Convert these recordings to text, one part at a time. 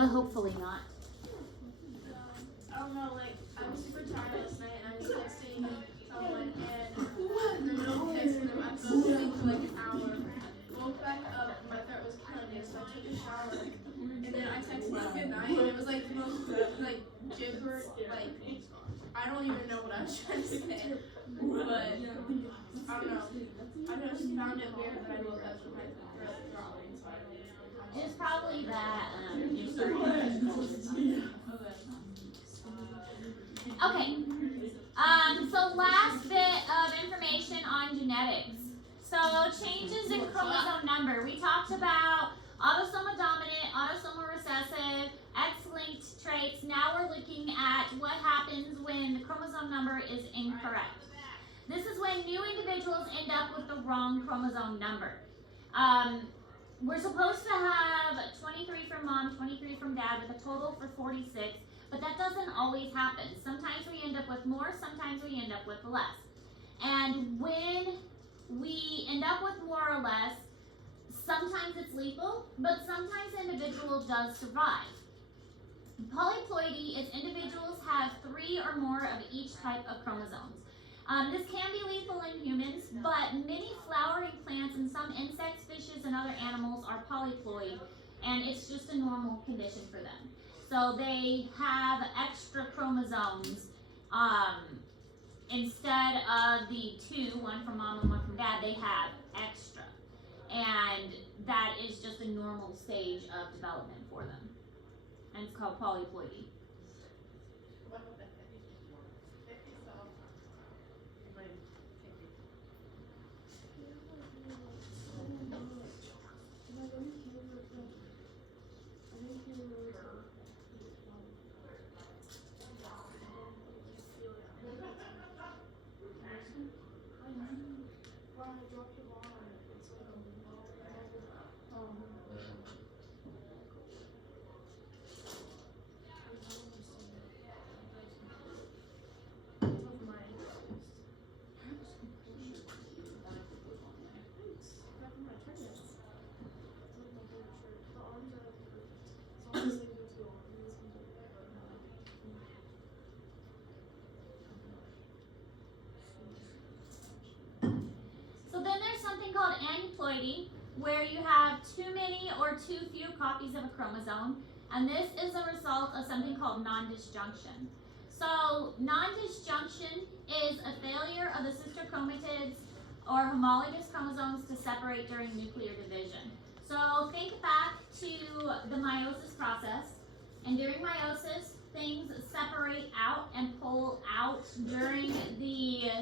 but hopefully not. I don't know, like, I was super tired last night and I was texting someone and in the middle of texting them, I fell asleep for like an hour. Woke back up, my throat was killing me, so I took a shower. And then I texted them good night and it was like the most, like, gibber, like, I don't even know what I was trying to say. But, I don't know. I just found it weird that I woke up with my throat throbbing, so I don't know. It's probably that you're starting. Okay. So last bit of information on genetics. So changes in chromosome number. We talked about autosomal dominant, autosomal recessive, X-linked traits. Now we're looking at what happens when the chromosome number is incorrect. This is when new individuals end up with the wrong chromosome number. We're supposed to have 23 from mom, 23 from dad, with a total for 46, but that doesn't always happen. Sometimes we end up with more, sometimes we end up with less. And when we end up with more or less, sometimes it's lethal, but sometimes the individual does survive. Polyploidy is individuals have 3 or more of each type of chromosomes. This can be lethal in humans, but many flowering plants and some insects, fishes, and other animals are polyploid, and it's just a normal condition for them. So they have extra chromosomes instead of the 2, one from mom and one from dad, they have extra. And that is just a normal stage of development for them. And it's called polyploidy. So then there's something called aneuploidy, where you have too many or too few copies of a chromosome, and this is a result of something called nondisjunction. So nondisjunction is a failure of the sister chromatids or homologous chromosomes to separate during nuclear division. So think back to the meiosis process, and during meiosis, things separate out and pull out during the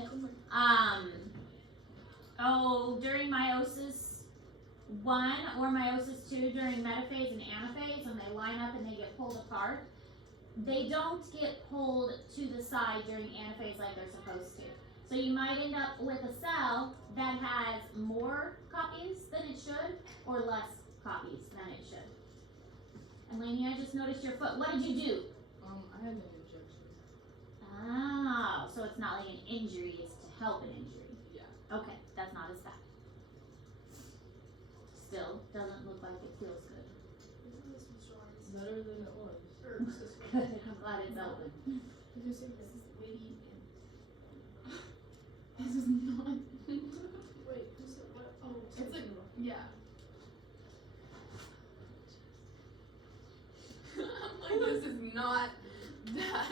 during meiosis 1 or meiosis 2 during metaphase and anaphase, when they line up and they get pulled apart. They don't get pulled to the side during anaphase like they're supposed to. So you might end up with a cell that has more copies than it should or less copies than it should. And Lainey, I just noticed your foot. What did you do? I had an injection. Oh, so it's not like an injury, it's to help an injury. Yeah. Okay, that's not as bad. Still, doesn't look like it feels good. Better than it was. Good, I'm glad it's open. Did you say this is witty? This is not. Wait, who's it? What? Oh, It's like, yeah. I'm like, this is not that.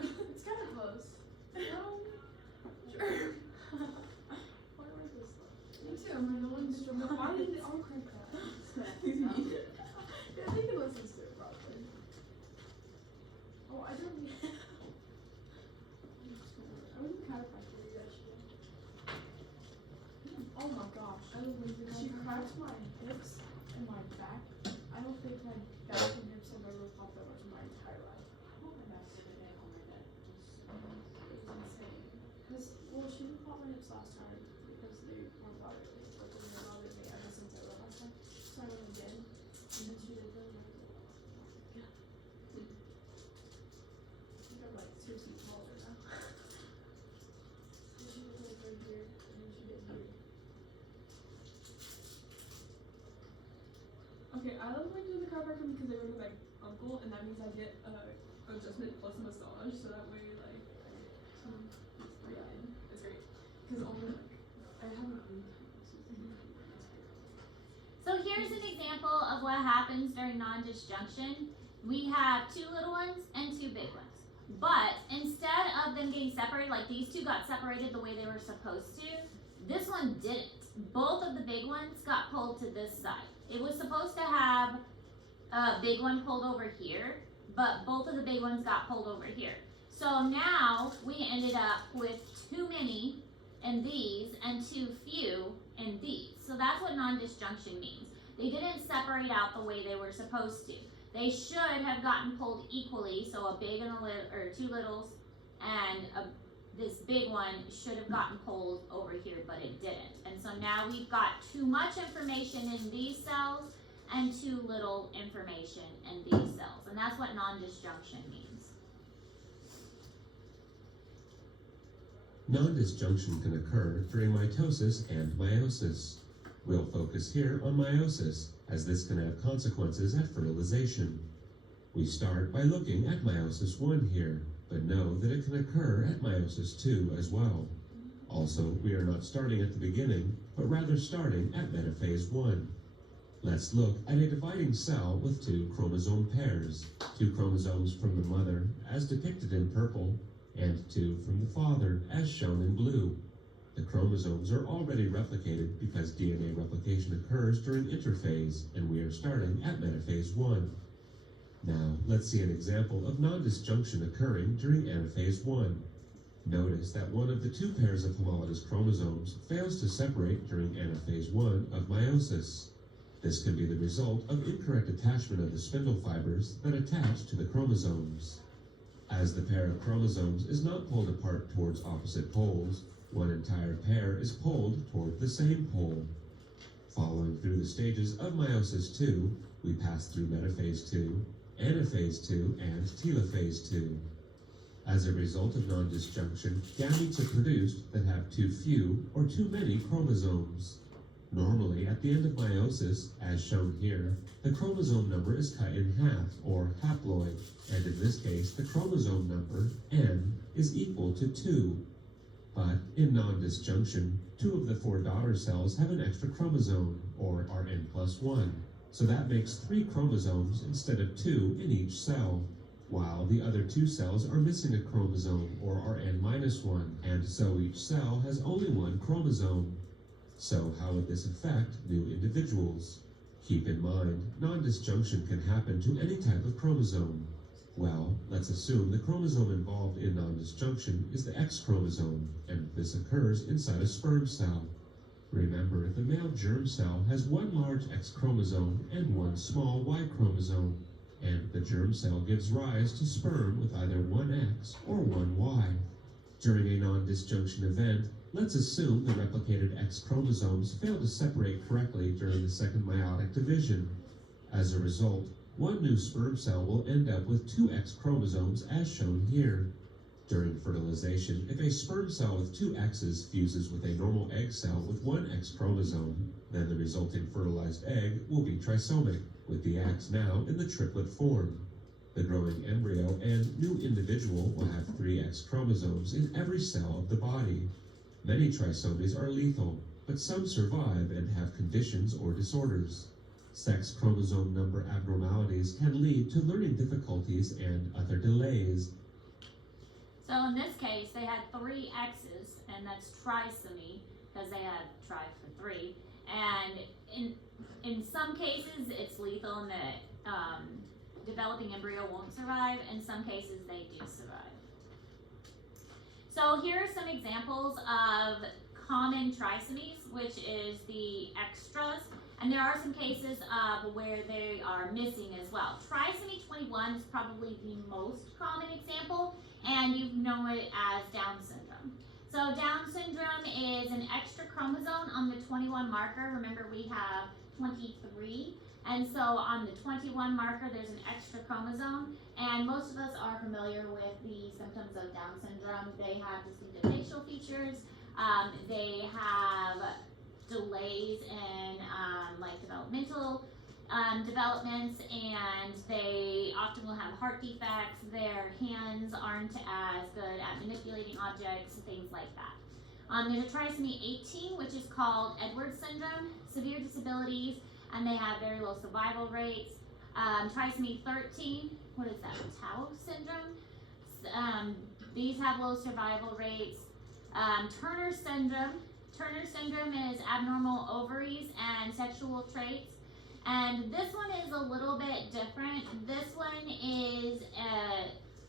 It's kind of close. No. Sure. Why do I this stuff? Me too. I'm the one struggling. Why did it all crank that? Yeah, I think it listens to it probably. Oh, I don't need. I was in chiropractor yesterday. Oh my gosh. She cracked my hips and my back. I don't think my back and hips have ever popped that much in my entire life. It was insane. Cause, well, she didn't pop my hips last time because they weren't bothering me, but then they bothered me ever since I get adjustment plus massage, so that way like it's great. Because only like I haven't. So here's an example of what happens during non-disjunction. We have 2 little ones and 2 big ones. But instead of them getting separated, like these 2 got separated the way they were supposed to, this one didn't. Both of the big ones got pulled to this side. It was supposed to have a big one pulled over here, but both of the big ones got pulled over here. So now we ended up with too many in these and too few in these. So that's what non-disjunction means. They didn't separate out the way they were supposed to. They should have gotten pulled equally, so a big and a little, or 2 littles, and this big one should have gotten pulled over here, but it didn't. And so now we've got too much information in these cells and too little information in these cells. And that's what non-disjunction means. Non-disjunction can occur during mitosis and meiosis. We'll focus here on meiosis, as this can have consequences at fertilization. We start by looking at meiosis 1 here, but know that it can occur at meiosis 2 as well. Also, we are not starting at the beginning, but rather starting at metaphase 1. Let's look at a dividing cell with 2 chromosome pairs, 2 chromosomes from the mother, as depicted in purple, and 2 from the father, as shown in blue. The chromosomes are already replicated because DNA replication occurs during interphase, and we are starting at metaphase 1. Now, let's see an example of non-disjunction occurring during anaphase 1. Notice that one of the 2 pairs of homologous chromosomes fails to separate during anaphase 1 of meiosis. This can be the result of incorrect attachment of the spindle fibers that attach to the chromosomes. As the pair of chromosomes is not pulled apart towards opposite poles, one entire pair is pulled toward the same pole. Following through the stages of meiosis 2, we pass through metaphase 2, anaphase 2, and telophase 2. As a result of non-disjunction, gametes are produced that have too few or too many chromosomes. Normally, at the end of meiosis, as shown here, the chromosome number is cut in half, or haploid, and in this case, the chromosome number, N, is equal to 2. But in non-disjunction, 2 of the 4 daughter cells have an extra chromosome, or Rn plus 1. So that makes 3 chromosomes instead of 2 in each cell, while the other 2 cells are missing a chromosome, or Rn minus 1, and so each cell has only 1 chromosome. So how would this affect new individuals? Keep in mind, non-disjunction can happen to any type of chromosome. Well, let's assume the chromosome involved in non-disjunction is the X chromosome, and this occurs inside a sperm cell. Remember, the male germ cell has 1 large X chromosome and 1 small Y chromosome, and the germ cell gives rise to sperm with either 1 X or 1 Y. During a non-disjunction event, let's assume the replicated X chromosomes fail to separate correctly during the second meiotic division. As a result, 1 new sperm cell will end up with 2 X chromosomes as shown here. During fertilization, if a sperm cell with 2 X's fuses with a normal egg cell with 1 X chromosome, then the resulting fertilized egg will be trisomic, with the X now in the triplet form. The growing embryo and new individual will have 3 X chromosomes in every cell of the body. Many trisomies are lethal, but some survive and have conditions or disorders. Sex chromosome number abnormalities can lead to learning difficulties and other delays. So in this case, they had 3 X's, and that's trisomy, because they had tri for 3. And in some cases, it's lethal and the developing embryo won't survive. In some cases, they do survive. So here are some examples of common trisomies, which is the extras. And there are some cases where they are missing as well. Trisomy 21 is probably the most common example, and you know it as Down syndrome. So Down syndrome is an extra chromosome on the 21 marker. Remember, we have 23. And so on the 21 marker, there's an extra chromosome. And most of us are familiar with the symptoms of Down syndrome. They have distinctive facial features. They have delays in like developmental developments, and they often will have heart defects, their hands aren't as good at manipulating objects, things like that. There's a trisomy 18, which is called Edwards syndrome, severe disabilities, and they have very low survival rates. Trisomy 13, what is that, Tau syndrome? These have low survival rates. Turner syndrome is abnormal ovaries and sexual traits. And this one is a little bit different. This one is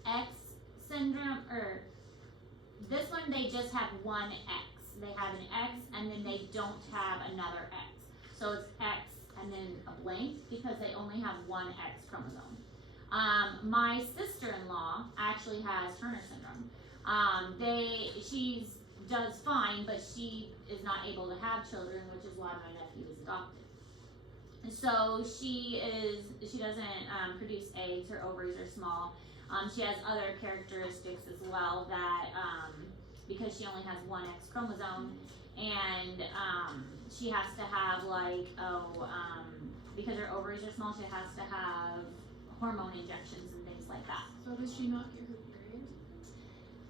X syndrome, or this one they just have one X. They have an X and then they don't have another X. So it's X and then a blank because they only have one X chromosome. My sister-in-law actually has Turner syndrome. She does fine, but she is not able to have children, which is why my nephew is adopted. So she doesn't produce eggs. Her ovaries are small. She has other characteristics as well that because she only has one X chromosome, and she has to have because her ovaries are small, she has to have hormone injections and things like that. So does she not get her period?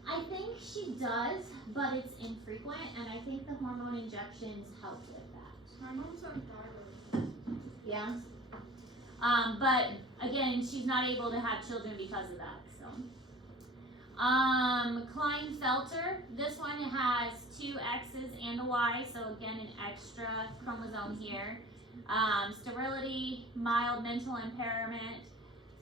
I think she does, but it's infrequent, and I think the hormone injections help with that. My mom's on thyroid. Yeah. But again, she's not able to have children because of that. So, Klinefelter. This one has two X's and a Y, so again, an extra chromosome here. Sterility, mild mental impairment.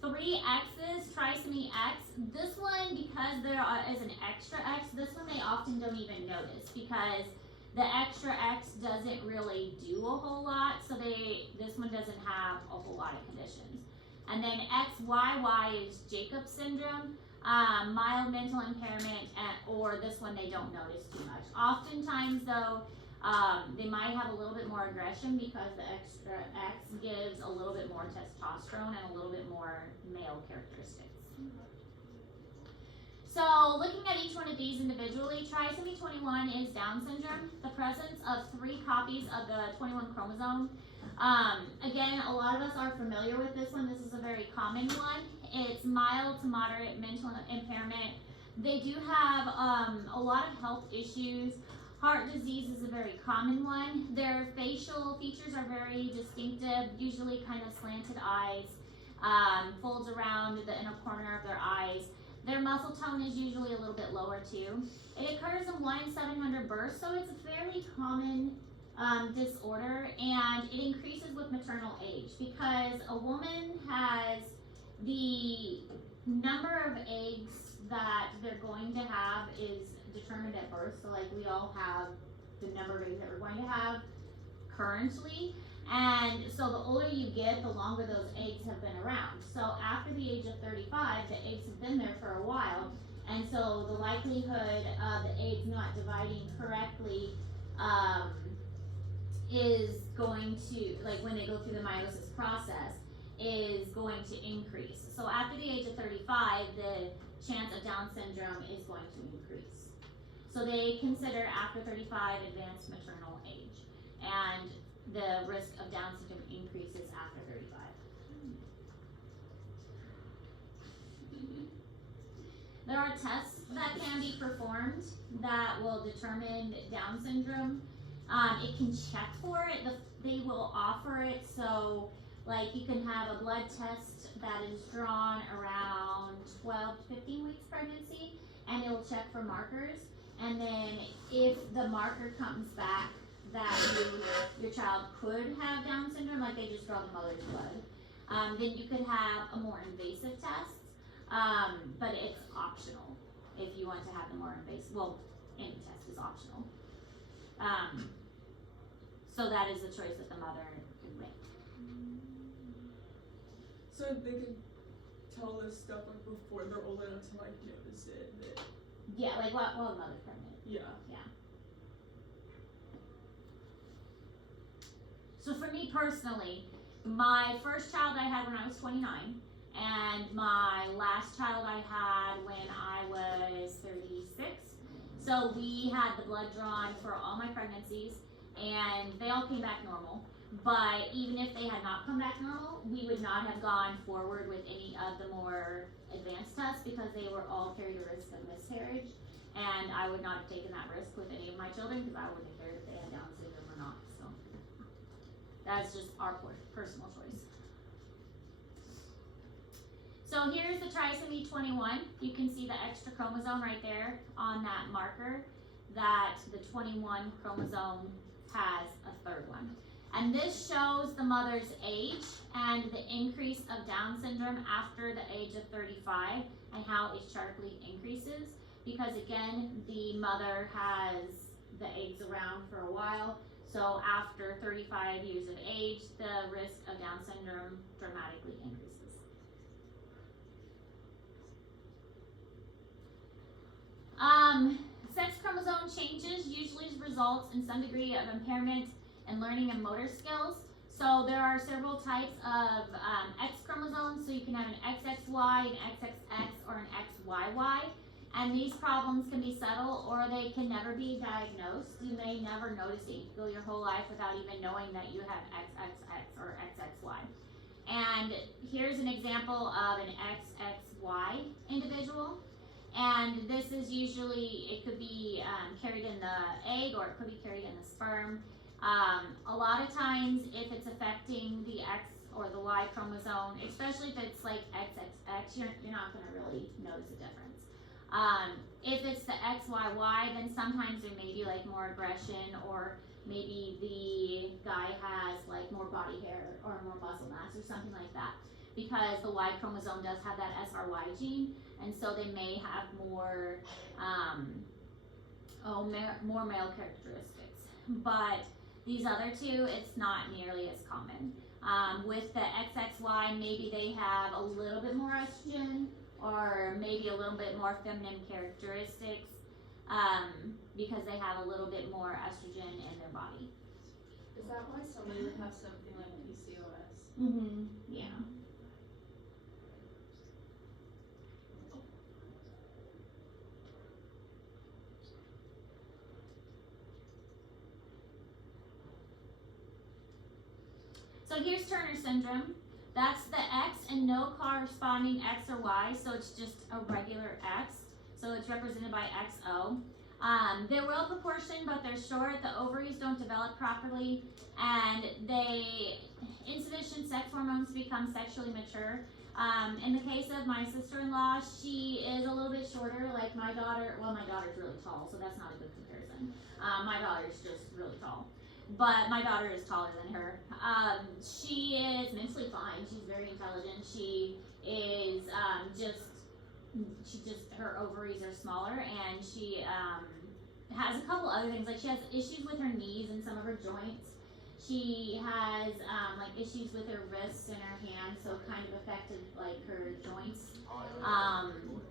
3 X's, trisomy X. This one, because there is an extra X, this one they often don't even notice because the extra X doesn't really do a whole lot, so this one doesn't have a whole lot of conditions. And then XYY is Jacob syndrome, mild mental impairment, or this one they don't notice too much. Oftentimes though, they might have a little bit more aggression because the extra X gives a little bit more testosterone and a little bit more male characteristics. So looking at each one of these individually, trisomy 21 is Down syndrome, the presence of 3 copies of the 21 chromosome. Again, a lot of us are familiar with this one. This is a very common one. It's mild to moderate mental impairment. They do have a lot of health issues. Heart disease is a very common one. Their facial features are very distinctive, usually kind of slanted eyes, folds around the inner corner of their eyes. Their muscle tone is usually a little bit lower too. It occurs in 1 in 700 births, so it's a fairly common disorder, and it increases with maternal age because a woman has the number of eggs that they're going to have is determined at birth. So like we all have the number of eggs that we're going to have currently, and so the older you get, the longer those eggs have been around. So after the age of 35, the eggs have been there for a while, and so the likelihood of the eggs not dividing correctly is going to, like when they go through the meiosis process, is going to increase. So after the age of 35, the chance of Down syndrome is going to increase. So they consider after 35 advanced maternal age, and the risk of Down syndrome increases after 35. There are tests that can be performed that will determine Down syndrome. It can check for it. They will offer it, so like you can have a blood test that is drawn around 12 to 15 weeks pregnancy, and it will check for markers. And then if the marker comes back that your child could have Down syndrome, like they just draw the mother's blood, then you could have a more invasive test, but it's optional if you want to have the more invasive. Well, any test is optional. So that is the choice that the mother can make. So they can tell this stuff like before they're old enough to like notice it. Yeah, like while the mother's pregnant. Yeah. So for me personally, my first child I had when I was 29, and my last child I had when I was 36. So we had the blood drawn for all my pregnancies, and they all came back normal. But even if they had not come back normal, we would not have gone forward with any of the more process because they were all carried a risk of miscarriage. And I would not have taken that risk with any of my children because I wouldn't have cared if they had Down syndrome or not. So that's just our personal choice. So here's the trisomy 21. You can see the extra chromosome right there on that marker that the 21 chromosome has a third one. And this shows the mother's age and the increase of Down syndrome after the age of 35 and how it sharply increases. Because again, the mother has the eggs around for a while. So after 35 years of age, the risk of Down syndrome dramatically increases. Sex chromosome changes usually results in some degree of impairment in learning and motor skills. So there are several types of X chromosomes. So you can have an XXY, an XXX, or an XYY. And these problems can be subtle or they can never be diagnosed. You may never notice it. You can go your whole life without even knowing that you have XXX or XXY. And here's an example of an XXY individual. And this is usually, it could be carried in the egg or it could be carried in the sperm. A lot of times if it's affecting the X or the Y chromosome, especially if it's like XXX, you're not going to really notice a difference. If it's the XYY, then sometimes there may be like more aggression, or maybe the guy has like more body hair or more muscle mass or something like that, because the Y chromosome does have that SRY gene, and so they may have more more male characteristics. But these other two, it's not nearly as common. With the XXY, maybe they have a little bit more estrogen, or maybe a little bit more feminine characteristics, because they have a little bit more estrogen in their body. Is that why somebody would have something like PCOS? Mm-hmm. Yeah. So here's Turner syndrome. That's the X and no corresponding X or Y, so it's just a regular X. So it's represented by XO. They're well proportioned, but they're short. The ovaries don't develop properly, and insufficient sex hormones become sexually mature. In the case of my sister-in-law, she is a little bit shorter, like my daughter. Well, my daughter's really tall, so that's not a good comparison. My daughter's just really tall. But my daughter is taller than her. She is mentally fine. She's very intelligent. She is her ovaries are smaller, and she has a couple other things. Like she has issues with her knees and some of her joints. She has like issues with her wrists and her hands, so kind of affected like her joints.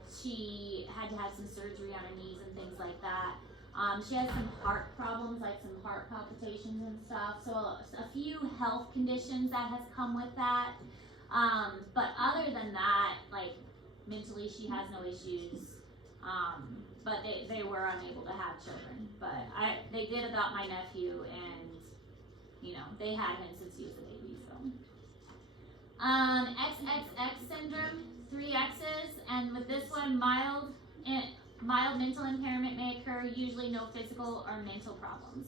She had to have some surgery on her knees and things like that. She has some heart problems, like some heart palpitations and stuff. So a few health conditions that has come with that. But other than that, like mentally she has no issues. But they were unable to have children. But they did adopt my nephew, and you know, they had him since he was a baby. So XXX syndrome, 3 X's, and with this one, mild mental impairment may occur, usually no physical or mental problems.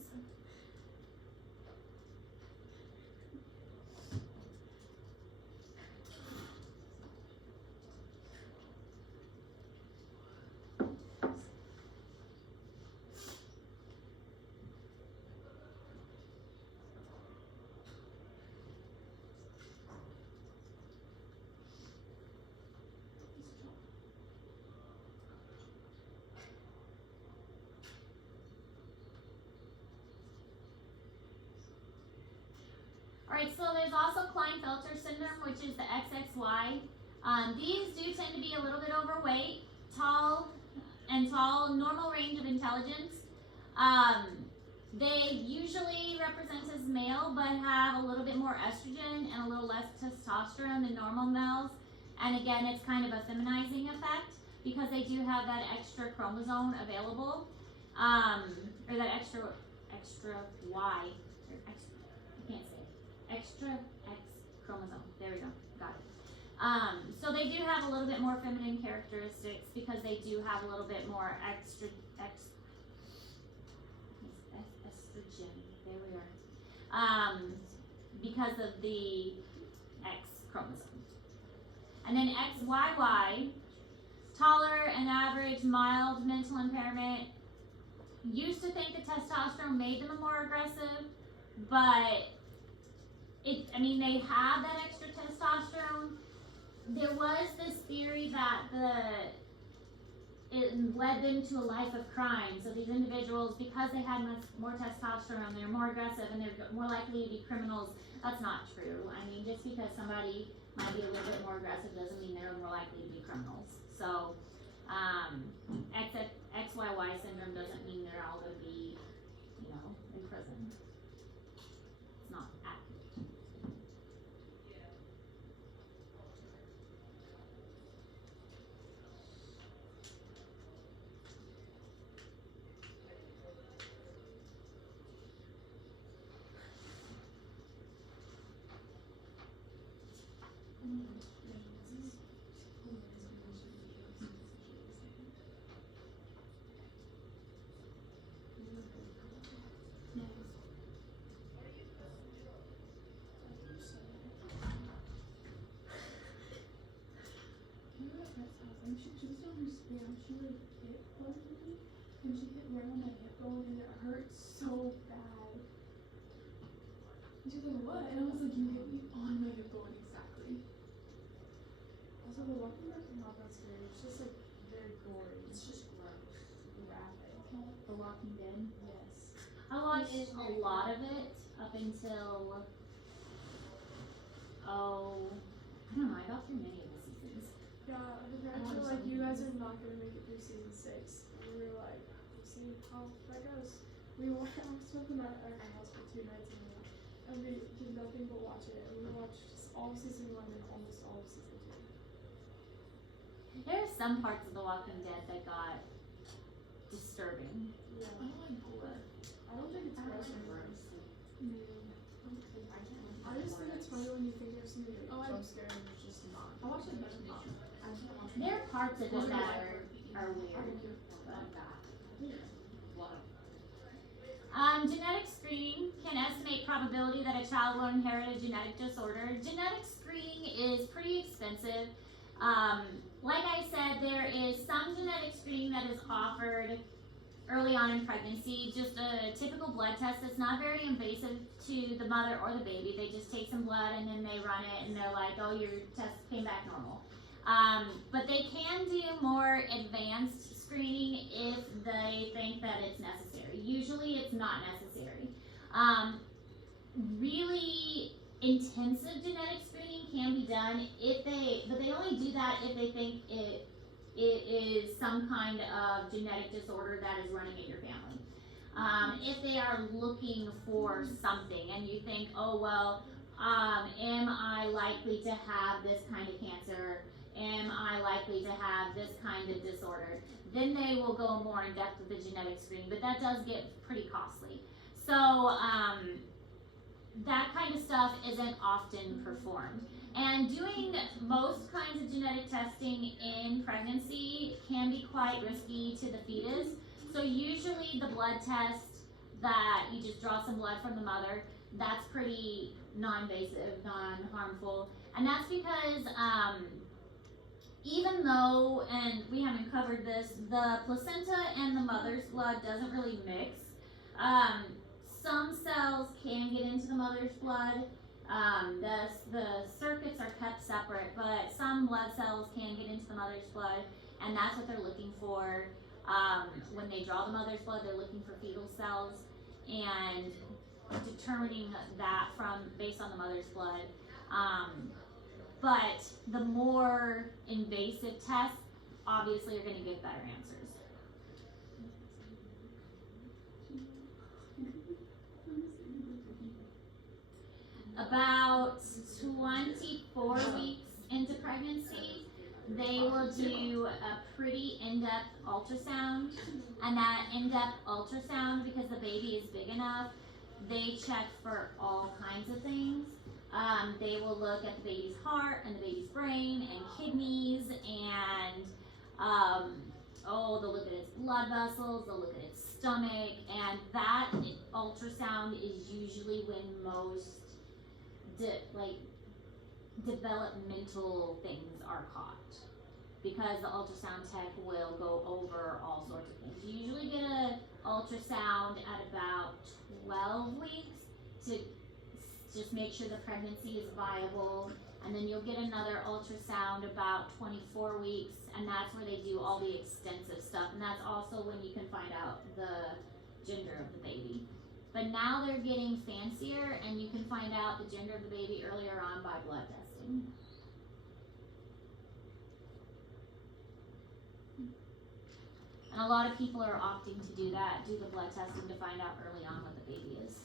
Alright, so there's also Klinefelter syndrome, which is the XXY. These do tend to be a little bit overweight, tall, normal range of intelligence. They usually represent as male, but have a little bit more estrogen and a little less testosterone than normal males. And again, it's kind of a feminizing effect because they do have that extra chromosome available, or that extra Y, or extra, I can't say it. Extra X chromosome. There we go. Got it. So they do have a little bit more feminine characteristics because they do have a little bit more estrogen. There we are. Because of the X chromosome. And then XYY, taller and average, mild mental impairment. Used to think that testosterone made them more aggressive, but they have that extra testosterone. There was this theory that it led them to a life of crime. So these individuals, because they had more testosterone, they're more aggressive and they're more likely to be criminals. That's not true. Just because somebody might be a little bit more aggressive doesn't mean they're more likely to be criminals. So XYY syndrome doesn't mean they're all going to be, in prison. It's not accurate. She was on her spam. She hit both of me, and she hit right on my hip bone, and it hurt so bad. And she's like, "What?" And I was like, "You hit me on my hip bone exactly." Also, The Walking Dead is not that scary. It's just like very gory. It's just gross, graphic. The Walking Dead. Yes. I watched a lot of it up until I don't know. I got through many of the seasons. Yeah, her parents were like, "You guys are not gonna make it through season 6." And we were like, "We'll see how that goes." I was with them at our house for 2 nights and we did nothing but watch it. And we watched all of season 1 and almost all of season 2. There are some parts of The Walking Dead that got disturbing. Yeah. I don't like gore. I don't think it's gross anymore. I just think it's funny when you think there's something like jump scare and it's just not. I watched it better than that. There are parts of it that are weird. Genetic screening can estimate probability that a child will inherit a genetic disorder. Genetic screening is pretty expensive. Like I said, there is some genetic screening that is offered early on in pregnancy, just a typical blood test that's not very invasive to the mother or the baby. They just take some blood and then they run it and they're like, "Oh, your test came back normal." But they can do more advanced screening if they think that it's necessary. Usually it's not necessary. Really intensive genetic screening can be done but they only do that if they think it is some kind of genetic disorder that is running in your family. If they are looking for something and you think, "Oh, well, am I likely to have this kind of cancer? Am I likely to have this kind of disorder?" Then they will go more in depth with the genetic screening, but that does get pretty costly. So that kind of stuff isn't often performed. And doing most kinds of genetic testing in pregnancy can be quite risky to the fetus. So usually the blood test that you just draw some blood from the mother, that's pretty non-invasive, non-harmful. And that's because even though, and we haven't covered this, the placenta and the mother's blood doesn't really mix. Some cells can get into the mother's blood. The circuits are kept separate, but some blood cells can get into the mother's blood, and that's what they're looking for. When they draw the mother's blood, they're looking for fetal cells and determining that based on the mother's blood. But the more invasive tests obviously are going to give better answers. About 24 weeks into pregnancy, they will do a pretty in-depth ultrasound, and that in-depth ultrasound, because the baby is big enough, they check for all kinds of things. They will look at the baby's heart and the baby's brain and kidneys and they'll look at its blood vessels, they'll look at its stomach, and that ultrasound is usually when most developmental things are caught, because the ultrasound tech will go over all sorts of things. You usually get an ultrasound at about 12 weeks to just make sure the pregnancy is viable, and then you'll get another ultrasound about 24 weeks, and that's where they do all the extensive stuff, and that's also when you can find out the gender of the baby. But now they're getting fancier, and you can find out the gender of the baby earlier on by blood testing. And a lot of people are opting to do that, do the blood testing to find out early on what the baby is.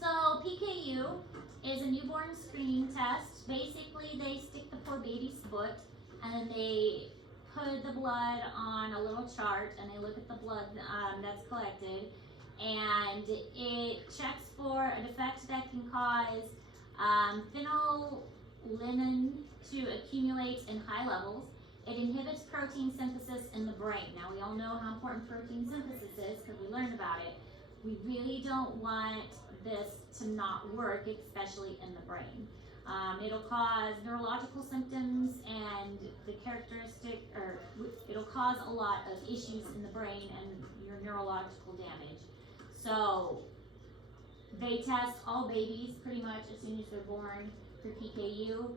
So PKU is a newborn screening test. Basically, they stick the poor baby's foot, and then they put the blood on a little chart, and they look at the blood that's collected, and it checks for a defect that can cause phenylalanine to accumulate in high levels. It inhibits protein synthesis in the brain. Now, we all know how important protein synthesis is because we learned about it. We really don't want this to not work, especially in the brain. It'll cause neurological symptoms and it'll cause a lot of issues in the brain and your neurological damage. So they test all babies pretty much as soon as they're born for PKU.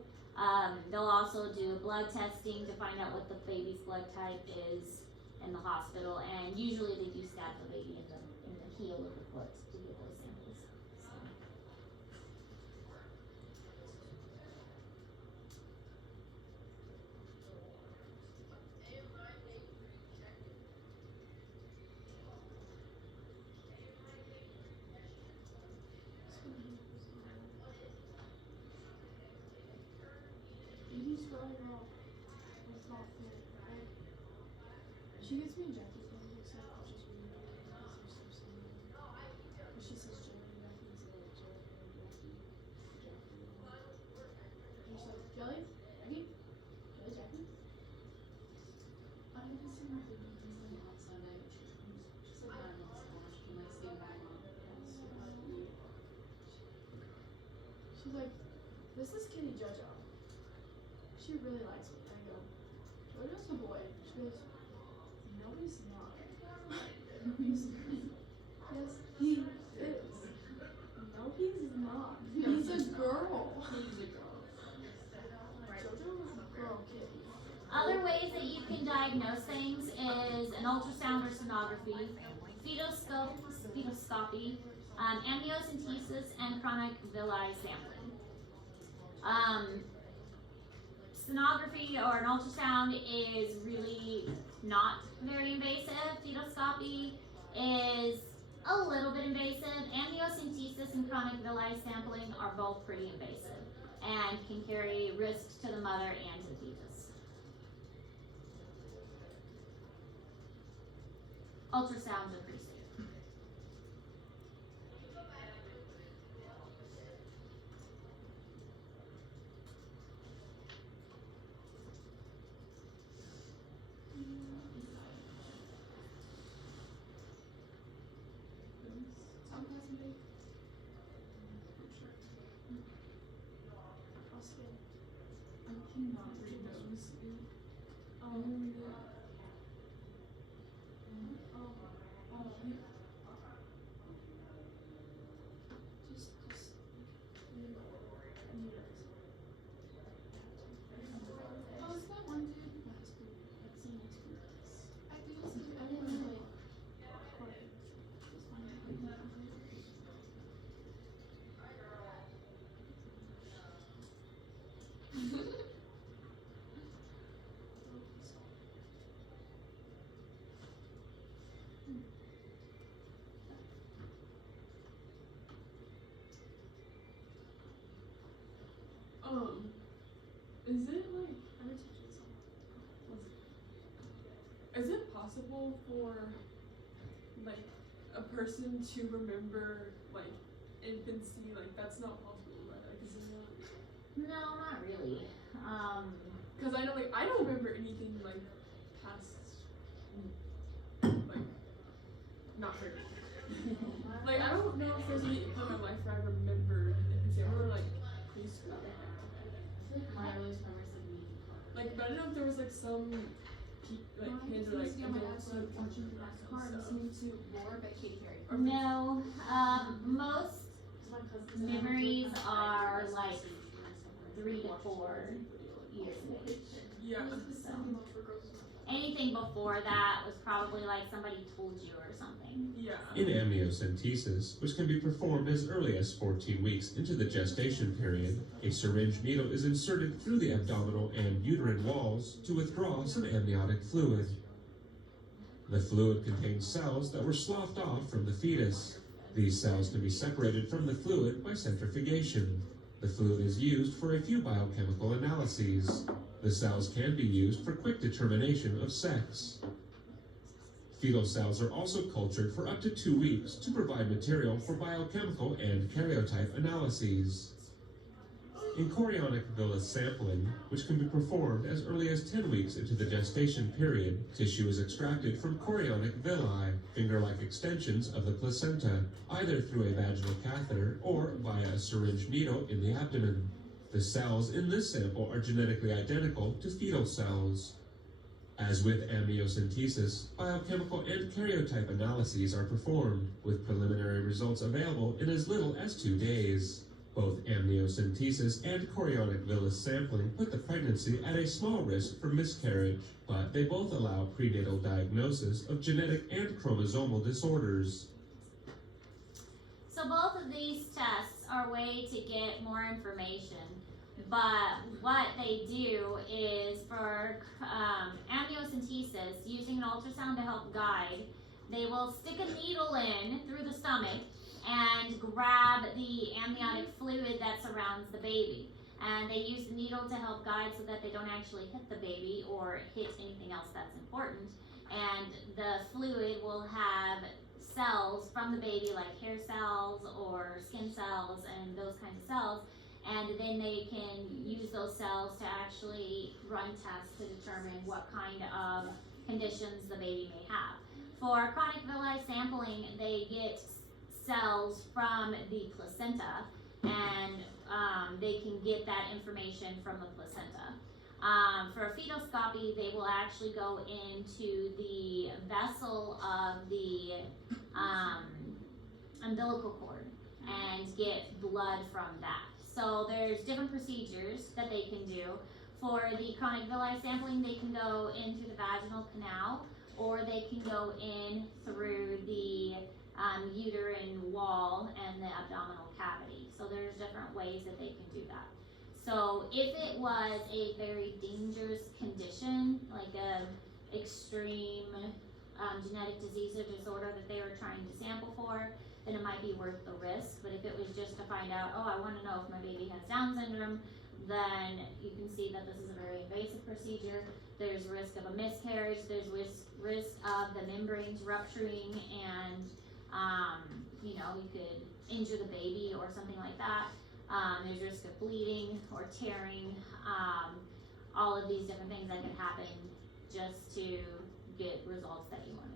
They'll also do blood testing to find out what the baby's blood type is in the hospital, and usually they do stab the baby in the heel of the foot to get those samples. Baby's growing up. It's not fair. She gets me injected when I get I'll just read it because they're so similar. But she says jelly, that means like jelly and Jackie. And she's like, jelly? Jackie? Jelly, Jackie? I haven't seen my baby on Sunday. She's like 9 months now. She can like see my mom. She's like, this is Kitty Jojo. She really likes me. I go, Jojo's a boy. She goes, no, he's not. No, he's not. Yes, he is. No, he's not. He's a girl. He's a girl. Jojo was a girl kitty. Other ways that you can diagnose things is an ultrasound or sonography, fetoscopy, amniocentesis, and chronic villi sampling. Sonography or an ultrasound is really not very invasive. Fetoscopy is a little bit invasive. Amniocentesis and chronic villi sampling are both pretty invasive and can carry risks to the mother and to the fetus. Ultrasounds are pretty safe. I cannot diagnose it. Oh, is that one dude? That's pretty. That's a nice group. I didn't really record it. It's fine. Is it like, I'm a teacher, so. is it possible for like a person to remember like infancy? Like that's not possible, right? Like is it not? No, not really. Because I know like I don't remember anything like past like not very long. Like I don't know if there's any point in my life where I remember infancy. I remember like preschool. I feel like my earliest memories like me. Like, but I don't know if there was like some like kids or like My adults dad's who like watching the NASCAR and listening to Roar by Katy Perry. or No, most My cousins memories are like like 3 to 4 years of age. yeah. Anything before that was probably like somebody told you or something. Yeah. In amniocentesis, which can be performed as early as 14 weeks into the gestation period, a syringe needle is inserted through the abdominal and uterine walls to withdraw some amniotic fluid. The fluid contains cells that were sloughed off from the fetus. These cells can be separated from the fluid by centrifugation. The fluid is used for a few biochemical analyses. The cells can be used for quick determination of sex. Fetal cells are also cultured for up to 2 weeks to provide material for biochemical and karyotype analyses. In chorionic villus sampling, which can be performed as early as 10 weeks into the gestation period, tissue is extracted from chorionic villi, finger-like extensions of the placenta, either through a vaginal catheter or via a syringe needle in the abdomen. The cells in this sample are genetically identical to fetal cells. As with amniocentesis, biochemical and karyotype analyses are performed, with preliminary results available in as little as 2 days. Both amniocentesis and chorionic villus sampling put the pregnancy at a small risk for miscarriage, but they both allow prenatal diagnosis of genetic and chromosomal disorders. So both of these tests are a way to get more information, but what they do is for amniocentesis, using an ultrasound to help guide, they will stick a needle in through the stomach and grab the amniotic fluid that surrounds the baby. And they use the needle to help guide so that they don't actually hit the baby or hit anything else that's important. And the fluid will have cells from the baby, like hair cells or skin cells and those kinds of cells. And then they can use those cells to actually run tests to determine what kind of conditions the baby may have. For chronic villi sampling, they get cells from the placenta, and they can get that information from the placenta. For a fetoscopy, they will actually go into the vessel of the umbilical cord and get blood from that. So there's different procedures that they can do. For the chronic villi sampling, they can go in through the vaginal canal, or they can go in through the uterine wall and the abdominal cavity. So there's different ways that they can do that. So if it was a very dangerous condition, like a extreme genetic disease or disorder that they were trying to sample for, then it might be worth the risk. But if it was just to find out, oh, I want to know if my baby has Down syndrome, then you can see that this is a very invasive procedure. There's risk of a miscarriage, there's risk of the membranes rupturing, and you could injure the baby or something like that. There's risk of bleeding or tearing, all of these different things that can happen just to get results that you wanted.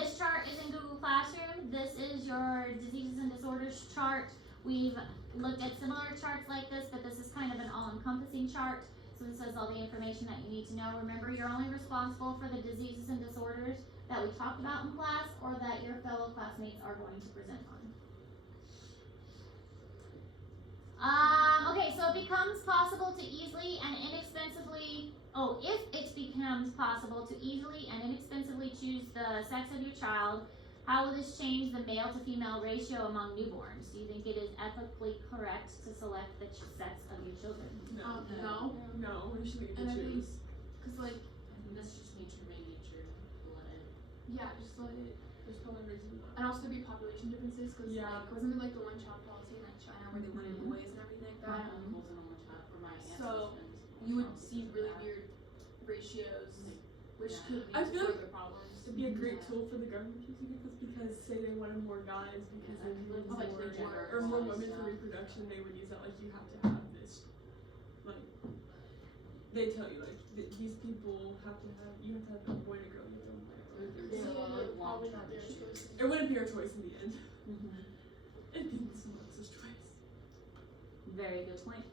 This chart is in Google Classroom. This is your diseases and disorders chart. We've looked at similar charts like this, but this is kind of an all-encompassing chart. So this has all the information that you need to know. Remember, you're only responsible for the diseases and disorders that we talked about in class or that your fellow classmates are going to present on. Okay, so it becomes possible to easily and inexpensively, if it becomes possible to easily and inexpensively choose the sex of your child, how will this change the male to female ratio among newborns? Do you think it is ethically correct to select the sex of your children? No. No, we should make And the I think, choose. cause like, I think that's just nature by nature. Let it. yeah, just let it, There's probably a reason why. and also there'd be population differences, cause Yeah. like, wasn't there like the one child policy in like China where they wanted boys and everything like My that? uncles you would see really weird ratios, which could I lead to feel like further problems. It'd be a great tool for the government to use this because say they wanted more guys because they needed more or more women for reproduction, they would use that like you have to have this like they tell you like these people have to have you have to have a boy and a girl, you don't Probably not their choice. It wouldn't be our choice in the end. Mm-hmm. It'd be someone else's choice. Very good point.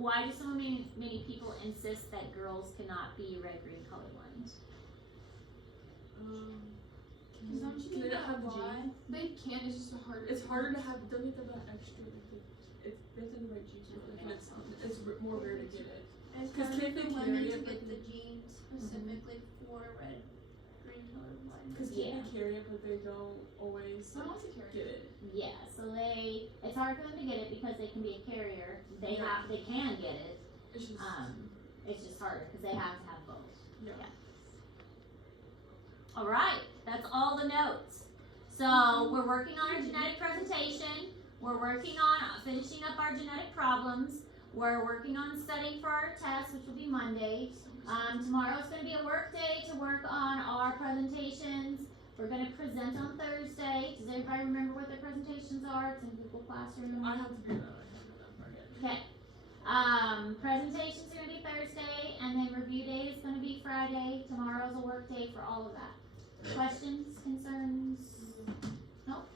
Why do so many people insist that girls cannot be red, green, colored lines? Because don't you Can they think not have the why? gene? They can, it's just harder. It's harder to have. Don't you have to have extra? Like, it's they have to have the right genes. Like, and it's more rare to get it. It's 'Cause harder can't they for carry women it, to but get the gene specifically for red, green colored lines. Because Yeah. they carry it, but they don't always I want to carry get it. Yeah, so it's hard for them to get it because they can be a carrier. They can get it. It's just It's just harder because they have to have both. yeah. All right, that's all the notes. So we're working on our genetic presentation. We're working on finishing up our genetic problems. We're working on studying for our test, which will be Monday. Tomorrow's going to be a work day to work on our presentations. We're going to present on Thursday. Does everybody remember what their presentations are? It's in Google Classroom. I have to do that. I haven't done that part yet. Okay. Presentations are going to be Thursday, and then review day is going to be Friday. Tomorrow's a work day for all of that. Questions, concerns? Nope.